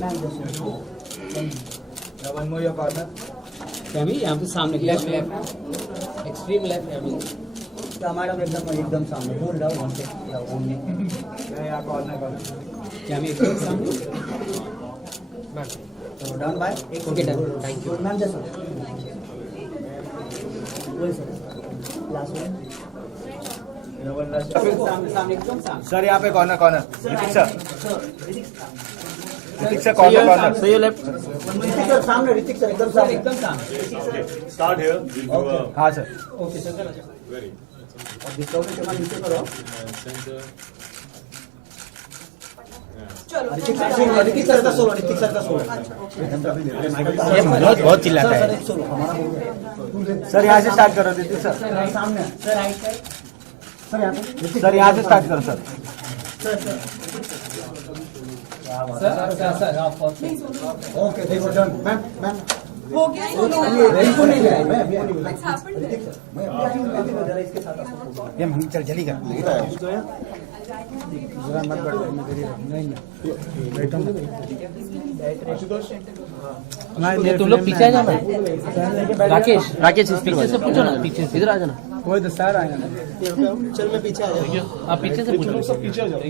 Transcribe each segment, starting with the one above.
Now one more your corner. Family यहाँ पे सामने left left extreme left family madam एकदम सामने बोल रहा हूँ वहाँ से यहाँ कॉर्नर कॉर्नर क्या मैं एकदम सामने तो done by okay done thank you ma'am जैसा वही सर लास्ट वन सामने सामने एकदम सामने सर यहाँ पे corner corner Hrithik sir corner corner सही लेफ्ट ऋतिक सर सामने ऋतिक सर एकदम सामने Start here. We'll do हाँ सर ओके सर very और डिस्काउंट के बाद नीचे करो center. ऋतिक सर का सोलो बहुत चिल्लाता है सर यहाँ से स्टार्ट करो ऋतिक सर सामने सर राइट साइड सर यहाँ से स्टार्ट करो सर सर ओके देखो डन मैम मैम हो गया सोलो बिल्कुल नहीं गया मैं What's happened? जरा इसके साथ ये हम चल जल्दी कर जरा मत बैठो नहीं ये तुम लोग पीछे आ जाना राकेश राकेश पीछे से पूछो ना पीछे इधर आ जाना कोई तो सर आएगा ना चल मैं पीछे आ जाऊँ आप पीछे से पूछो सब पीछे आ जाओ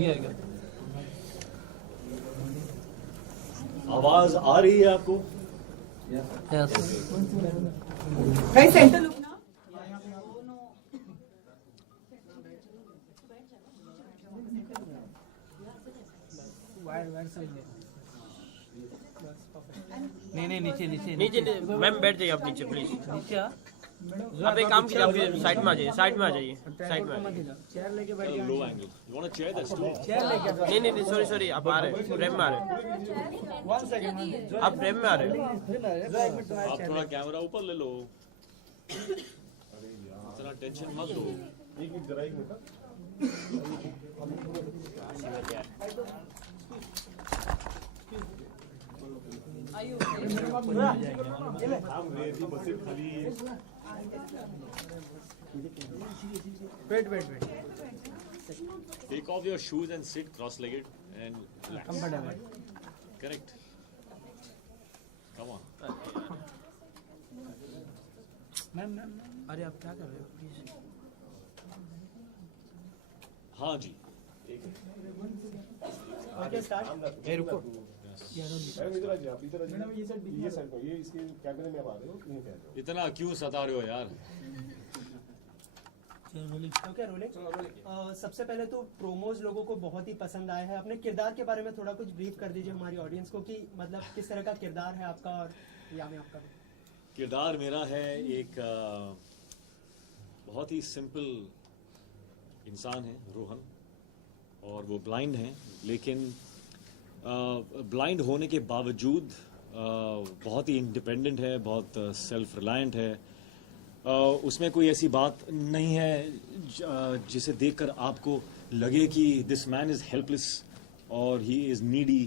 आवाज आ रही है आपको? Guys, center look now. नहीं नहीं नीचे नीचे नीचे मैम बैठ जाइए आप नीचे प्लीज नीचे आ आप एक काम कीजिए आप साइड में आ जाइए साइड में आ जाइए साइड में आ जाइए। चेयर लेके बैठ Low angle. You want a chair? That's too. Chair लेके नहीं सॉरी सॉरी आप आ रहे हैं फ्रेम में आ रहे हैं आप फ्रेम में आ रहे हैं आप थोड़ा कैमरा ऊपर ले लो. इतना टेंशन मत लो. Are you okay? Wait Take off your shoes and sit cross-legged and relax. Correct. Come on. Ma'am अरे आप क्या कर रहे हो प्लीज हाँ जी. ए रुको इतना क्यों सता रहे हो यार? ओके रोलिंग सबसे पहले तो प्रोमोज लोगों को बहुत ही पसंद आया है. अपने किरदार के बारे में थोड़ा कुछ ब्रीफ कर दीजिए हमारी ऑडियंस को कि मतलब किस तरह का किरदार है आपका और या में आपका. किरदार मेरा है एक बहुत ही सिंपल इंसान है रोहन और वो ब्लाइंड है लेकिन ब्लाइंड होने के बावजूद बहुत ही इंडिपेंडेंट है बहुत सेल्फ रिलायंट है. उसमें कोई ऐसी बात नहीं है जिसे देखकर आपको लगे कि दिस मैन इज हेल्पलेस और ही इज नीडी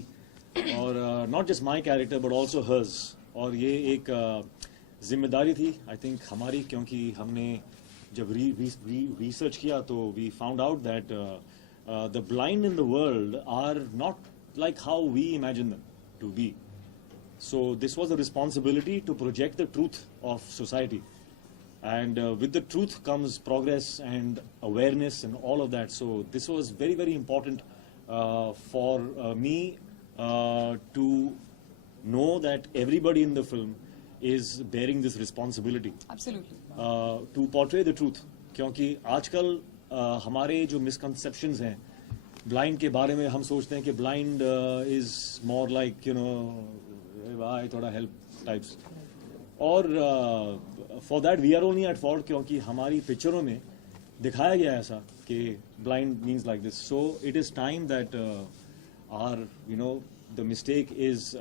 और not just my character but also hers. और ये एक जिम्मेदारी थी आई थिंक हमारी क्योंकि हमने जब रिसर्च किया तो we found out that the blind in the world are not like how we imagine them to be. So this was a responsibility to project the truth of society. And with the truth comes progress and awareness and all of that. So this was very, very important for me to know that everybody in the film is bearing this responsibility. Absolutely. To portray the truth. क्योंकि आजकल हमारे जो misconceptions हैं blind के बारे में हम सोचते हैं कि blind is more like you know भाई थोड़ा हेल्प टाइप्स और for that we are only at fault क्योंकि हमारी पिक्चरों में दिखाया गया ऐसा कि blind means like this. So it is time that are you know the mistake is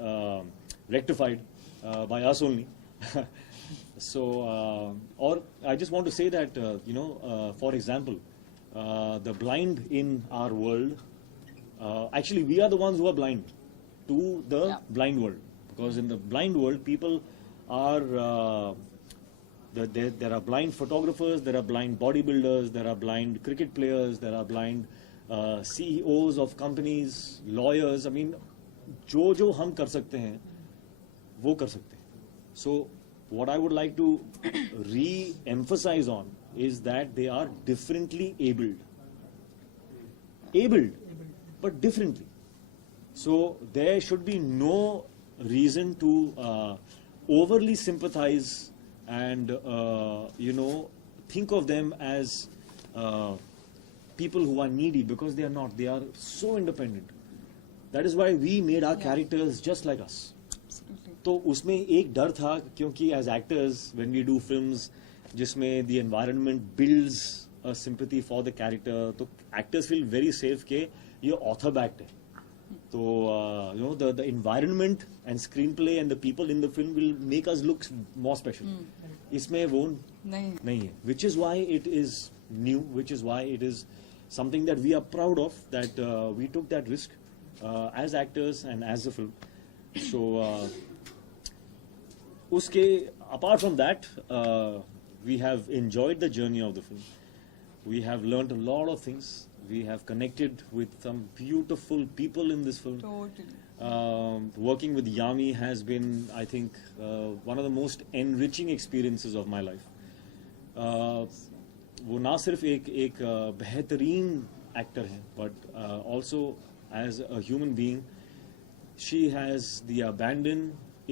rectified by us only. So और I just want to say that you know for example the blind in our world, actually we are the ones who are blind to the blind world, because in the blind world people are there are blind photographers, there are blind bodybuilders, there are blind cricket players, there are blind CEOs of companies, lawyers. I mean जो हम कर सकते हैं वो कर सकते हैं. So what I would like to re-emphasize on is that they are differently abled, but differently. So there should be no reason to overly sympathize and think of them as people who are needy, because they are not. They are so independent. That is why we made our characters just like us. तो उसमें एक डर था, क्योंकि as actors when we do films जिसमें the environment builds a sympathy for the character, तो actors feel very safe के ये ऑथर बैक्ड है. तो the environment and screenplay and the people in the film will make us look more special. इसमें वो नहीं है, which is why it is new, which is why it is something that we are proud of, that we took that risk as actors and as the film. So uske apart from that, we have enjoyed the journey of the film. We have learnt a lot of things. We have connected with some beautiful people in this film. Totally. Working with Yami has been, I think, one of the most enriching experiences of my life. वो ना सिर्फ एक बेहतरीन actor है, but also as a human being, she has the abandon,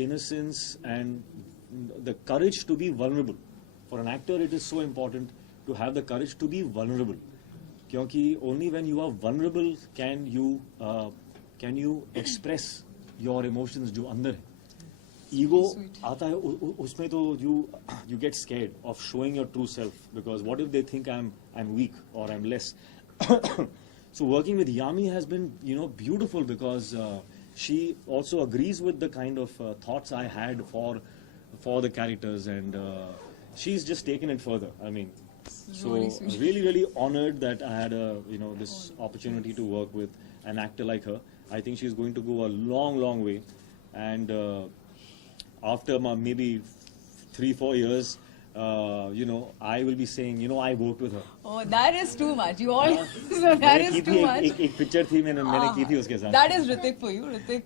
innocence and the courage to be vulnerable. For an actor, it is so important to have the courage to be vulnerable. Kyonki only when you are vulnerable can you express your emotions जो अंदर है. Ego आता है उसमें तो you get scared of showing your true self, because what if they think I'm weak or I'm less. So working with Yami has been beautiful, because she also agrees with the kind of thoughts I had for the characters, and she's just taken it further. I mean, so Really sweet. really honored that I had this opportunity to work with an actor like her. I think she's going to go a long way, and after maybe 3-4 years, I will be saying, I worked with her. Oh, that is too much. You all, so that is too much. एक picture थी मैंने की थी उसके साथ. That is Hrithik for you. Hrithik,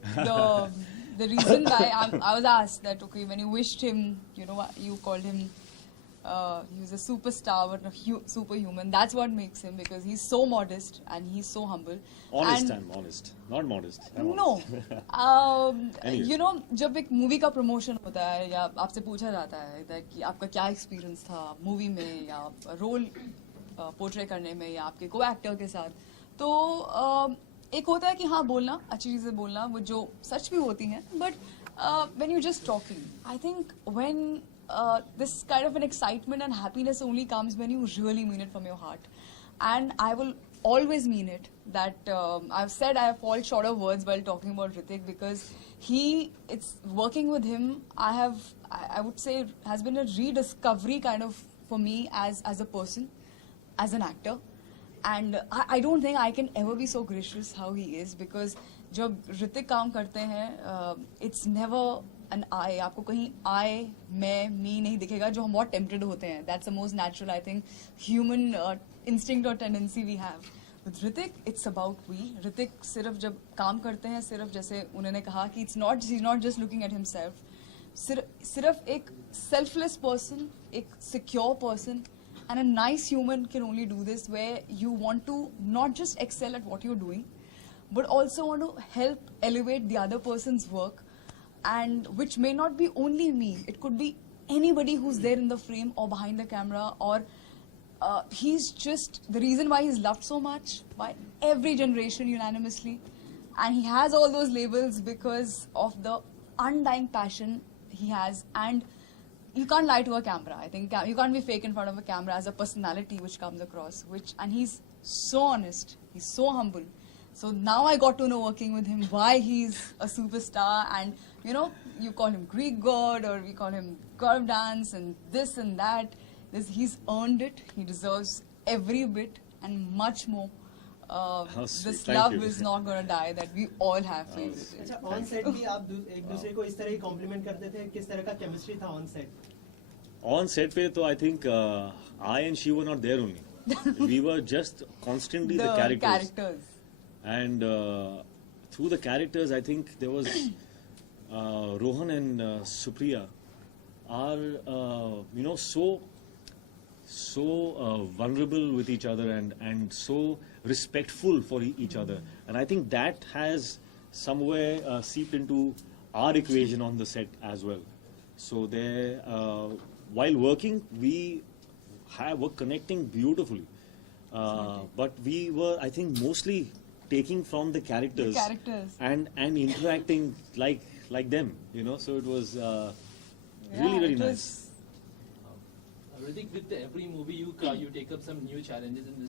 the reason why I was asked that, okay, when you wished him, you called him, he was a superstar but a superhuman. That's what makes him, because he's so modest and he's so humble. Honest, and I'm honest, not modest. No. Anyways. जब एक movie का promotion होता है या आपसे पूछा जाता है कि आपका क्या एक्सपीरियंस था मूवी में या रोल पोर्ट्रे करने में या आपके को एक्टर के साथ, तो एक होता है कि हाँ बोलना, अच्छी चीज़ें बोलना, वो जो सच भी होती हैं, but when you just talking, I think when this kind of an excitement and happiness only comes when you really mean it from your heart. And I will always mean it, that I've said I have fallen short of words while talking about Hrithik, because it's working with him, I would say has been a rediscovery kind of for me as a person, as an actor. And I don't think I can ever be so gracious how he is, because जब ऋतिक काम करते हैं, it's never an I. आपको कहीं I, मैं, me नहीं दिखेगा, जो हम बहुत tempted होते हैं. That's the most natural, I think, human instinct or tendency we have. With Hrithik, it's about we. Hrithik सिर्फ जब काम करते हैं, सिर्फ जैसे उन्होंने कहा कि he's not just looking at himself. सिर्फ एक selfless person, एक secure person, and a nice human can only do this, where you want to not just excel at what you're doing, but also want to help elevate the other person's work, and which may not be only me. It could be anybody who's there in the frame or behind the camera, or he's just the reason why he's loved so much by every generation unanimously, and he has all those labels because of the undying passion he has. And you can't lie to a camera. I think you can't be fake in front of a camera as a personality which comes across, and he's so honest, he's so humble. So now I got to know, working with him, why he's a superstar. And you call him Greek god, or we call him god of dance, and this and that. He's earned it. He deserves every bit and much more. This Thank love you. is not going to die, that we all have faith. अच्छा, on set भी आप एक दूसरे को इस तरह ही complement करते थे? किस तरह का केमिस्ट्री था ऑन सेट? On set पे तो I think I and she were not there only. We were just constantly the characters. And through the characters, I think there was Rohan and Supriya are so vulnerable with each other and so respectful for each other, and I think that has somewhere seeped into our equation on the set as well. So they, while working, we were connecting beautifully, but we were, I think, mostly taking from the characters, and interacting like them, you know. So it was really it was- nice. Ritik, with every movie you take up some new challenges in this